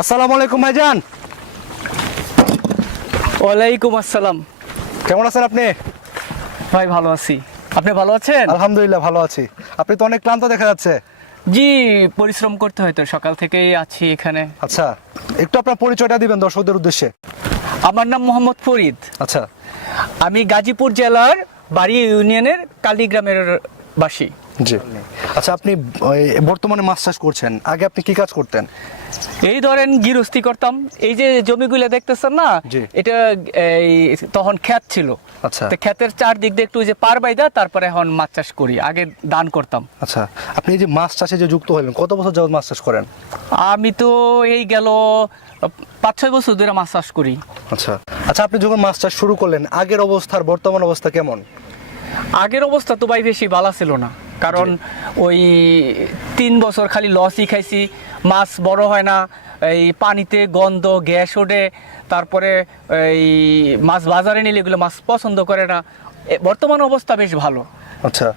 আসসালামু আলাইকুম ভাইজান। ওয়ালাইকুম আসসালাম। কেমন আছেন আপনি? ভাই ভালো আছি। আপনি ভালো আছেন? আলহামদুলিল্লাহ ভালো আছি। আপনি তো অনেক ক্লান্ত দেখা যাচ্ছে। জি পরিশ্রম করতে হয় তো সকাল থেকেই আছি এখানে। আচ্ছা একটু আপনার পরিচয়টা দিবেন দর্শকদের উদ্দেশ্যে। আমার নাম মোহাম্মদ ফরিদ। আচ্ছা। আমি গাজীপুর জেলার বাড়ি ইউনিয়নের কালীগ্রামের বাসী। জি। আচ্ছা আপনি বর্তমানে মাছ চাষ করছেন। আগে আপনি কি কাজ করতেন? এই ধরেন গৃহস্থী করতাম। এই যে জমিগুলো দেখতেছেন না। এটা এই তখন ক্ষেত ছিল। আচ্ছা। তো ক্ষেতের চারদিক দিয়ে একটু ওই যে পার বাইদা তারপরে এখন মাছ চাষ করি। আগে দান করতাম। আচ্ছা আপনি এই যে মাছ চাষে যে যুক্ত হলেন কত বছর যাবত মাছ চাষ করেন? আমি তো এই গেল পাঁচ ছয় বছর ধরে মাছ চাষ করি। আচ্ছা। আচ্ছা আপনি যখন মাছ চাষ শুরু করলেন আগের অবস্থার বর্তমান অবস্থা কেমন? আগের অবস্থা তো ভাই বেশি ভালো ছিল না। কারণ ওই তিন বছর খালি লসই খাইছি মাছ বড় হয় না এই পানিতে গন্ধ গ্যাস ওঠে তারপরে এই মাছ বাজারে নিলে এগুলো মাছ পছন্দ করে না। বর্তমান অবস্থা বেশ ভালো। আচ্ছা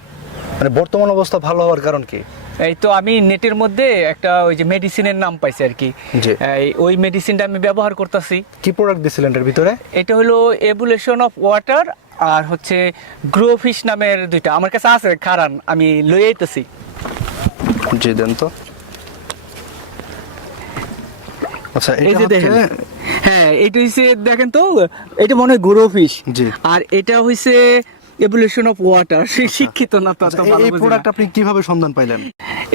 মানে বর্তমান অবস্থা ভালো হওয়ার কারণ কি? এই তো আমি নেটের মধ্যে একটা ওই যে মেডিসিনের নাম পাইছি আর কি। ওই মেডিসিনটা আমি ব্যবহার করতেছি। কি প্রোডাক্ট দিয়েছিলেন এর ভিতরে? এটা হলো এভুলেশন অফ ওয়াটার আর হচ্ছে গ্রোফিশ নামের দুইটা। আমার কাছে আছে কারণ আমি লই আইতেছি। জি দেন তো। আচ্ছা এই যে দেখেন। হ্যাঁ এটা হইছে দেখেন তো এটা মনে হয় গ্রোফিশ জি। আর এটা হইছে এভুলেশন অফ ওয়াটার শিক্ষিত না তো আচ্ছা, এই-। প্রোডাক্ট আপনি কীভাবে সন্ধান পাইলেন?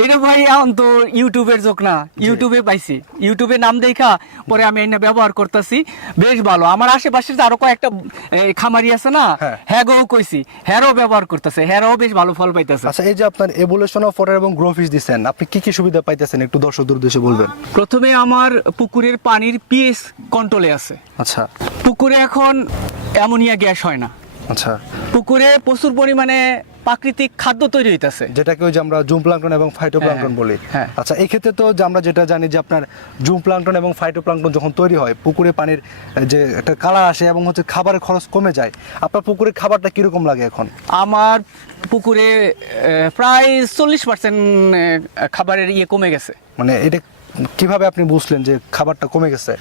এটা ভাই এখন তো ইউটিউবের যোগ না। ইউটিউবে পাইছি। ইউটিউবে নাম দেখা পরে আমি এটা ব্যবহার করতেছি। বেশ ভালো। আমার আশেপাশে যে আরও কয়েকটা খামারি আছে না হ্যাঁ। হ্যাগো কইছি। হ্যারও ব্যবহার করতেছে। হ্যারও বেশ ভালো ফল পাইতেছে। আচ্ছা এই যে আপনার এভলিউশন অফ ওয়াটার এবং গ্রো ফিশ দিচ্ছেন আপনি কি কি সুবিধা পাইতেছেন? একটু দর্শকদের উদ্দেশ্যে বলবেন। প্রথমে আমার পুকুরের পানির পিএস কন্ট্রোলে আছে। আচ্ছা। পুকুরে এখন অ্যামোনিয়া গ্যাস হয় না। আচ্ছা। পুকুরে প্রচুর পরিমাণে প্রাকৃতিক খাদ্য তৈরি হইতাছে। যেটাকে ওই যে আমরা জুম প্লাঙ্কটন এবং ফাইটো প্লাঙ্কটন হ্যাঁ, বলি। হ্যাঁ। আচ্ছা এই ক্ষেত্রে তো যে আমরা যেটা জানি যে আপনার জুম প্লাঙ্কটন এবং ফাইটো প্লাঙ্কটন যখন তৈরি হয় পুকুরে পানির যে একটা কালার আসে এবং হচ্ছে খাবারের খরচ কমে যায়। আপনার পুকুরের খাবারটা কীরকম লাগে এখন? আমার পুকুরে প্রায় চল্লিশ পার্সেন্ট খাবারের ইয়ে কমে গেছে। মানে এটা কীভাবে আপনি বুঝলেন যে খাবারটা কমে গেছে?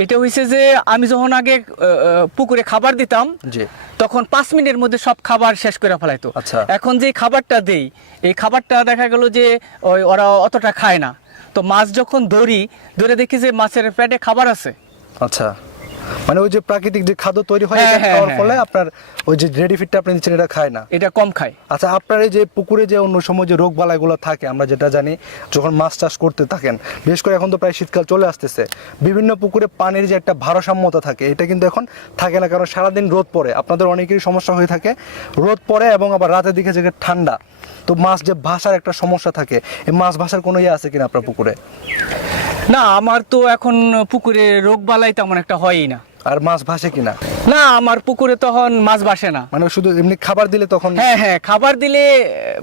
এটা হয়েছে যে আমি যখন আগে পুকুরে খাবার দিতাম জি। তখন পাঁচ মিনিটের মধ্যে সব খাবার শেষ করে ফেলাইতো। আচ্ছা। এখন যে খাবারটা দেই এই খাবারটা দেখা গেল যে ওই ওরা অতটা খায় না। তো মাছ যখন ধরি ধরে দেখি যে মাছের পেটে খাবার আছে। আচ্ছা। মানে ওই যে প্রাকৃতিক যে খাদ্য তৈরি হয় হ্যাঁ, এটা হ্যাঁ, খাওয়ার হ্যাঁ, ফলে হ্যাঁ। আপনার ওই যে রেডি ফিটটা আপনি নিচ্ছেন এটা খায় না। এটা কম খায়। আচ্ছা আপনার এই যে পুকুরে যে অন্য সময় যে রোগ বালাইগুলো থাকে আমরা যেটা জানি যখন মাছ চাষ করতে থাকেন বিশেষ করে এখন তো প্রায় শীতকাল চলে আসতেছে বিভিন্ন পুকুরে পানির যে একটা ভারসাম্যতা থাকে এটা কিন্তু এখন থাকে না কারণ সারাদিন রোদ পড়ে। আপনাদের অনেকেরই সমস্যা হয়ে থাকে রোদ পড়ে এবং আবার রাতের দিকে যে ঠান্ডা তো মাছ যে ভাষার একটা সমস্যা থাকে এই মাছ ভাষার কোনো ইয়ে আছে কিনা আপনার পুকুরে? না আমার তো এখন পুকুরে রোগ বালাই তেমন একটা হয়ই না। আর মাছ ভাসে কিনা না? আমার পুকুরে তখন মাছ বাসে না। মানে শুধু এমনি খাবার দিলে তখন হ্যাঁ হ্যাঁ খাবার দিলে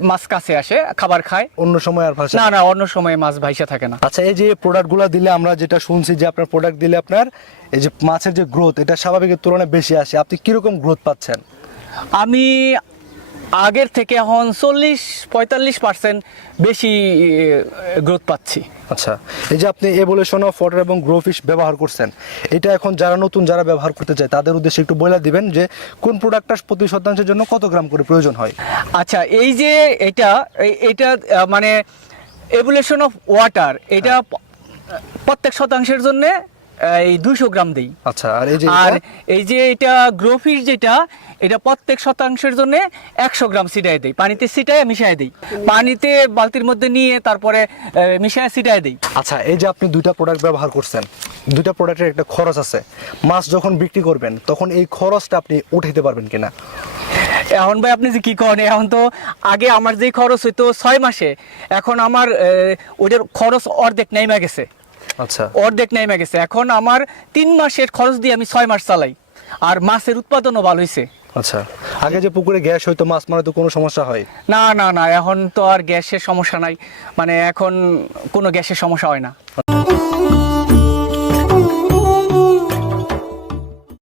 মাছ কাছে আসে খাবার খায়। অন্য সময় আর ভাসে না না। না অন্য সময় মাছ ভাইসা থাকে না। আচ্ছা এই যে প্রোডাক্টগুলো দিলে আমরা যেটা শুনছি যে আপনার প্রোডাক্ট দিলে আপনার এই যে মাছের যে গ্রোথ এটা স্বাভাবিকের তুলনায় বেশি আসে। আপনি কীরকম গ্রোথ পাচ্ছেন? আমি আগের থেকে এখন চল্লিশ পঁয়তাল্লিশ পার্সেন্ট বেশি গ্রোথ পাচ্ছি। আচ্ছা এই যে আপনি এভলিউশন অফ ওয়াটার এবং গ্রো ফিশ ব্যবহার করছেন এটা এখন যারা নতুন যারা ব্যবহার করতে চায় তাদের উদ্দেশ্যে একটু বলে দিবেন যে কোন প্রোডাক্টটা প্রতি শতাংশের জন্য কত গ্রাম করে প্রয়োজন হয়? আচ্ছা এই যে এটা এটা মানে এভুলেশন অফ ওয়াটার এটা প্রত্যেক শতাংশের জন্য এই দুশো গ্রাম দেই। আচ্ছা আর এই যে আর? এই যে এটা গ্রোফিস যেটা এটা প্রত্যেক শতাংশের জন্য একশো গ্রাম সিটাই দেই। পানিতে সিটায় মিশাই দেই। পানিতে বালতির মধ্যে নিয়ে তারপরে মিশায় সিটায় দেই। আচ্ছা এই যে আপনি দুইটা প্রোডাক্ট ব্যবহার করছেন দুইটা প্রোডাক্টের একটা খরচ আছে। মাছ যখন বিক্রি করবেন তখন এই খরচটা আপনি উঠাইতে পারবেন কিনা? এখন ভাই আপনি যে কি করেন এখন তো আগে আমার যে খরচ হইতো ছয় মাসে এখন আমার ওইটার খরচ অর্ধেক নেমে গেছে। আচ্ছা। অর্ধেক নেমে গেছে। এখন আমার তিন মাসের খরচ দিয়ে আমি ছয় মাস চালাই। আর মাছের উৎপাদনও ভালো হয়েছে আচ্ছা। আগে যে পুকুরে গ্যাস হয়তো মাছ মারা তো কোনো সমস্যা হয়? না না না। এখন তো আর গ্যাসের সমস্যা নাই। মানে এখন কোনো গ্যাসের সমস্যা হয় না।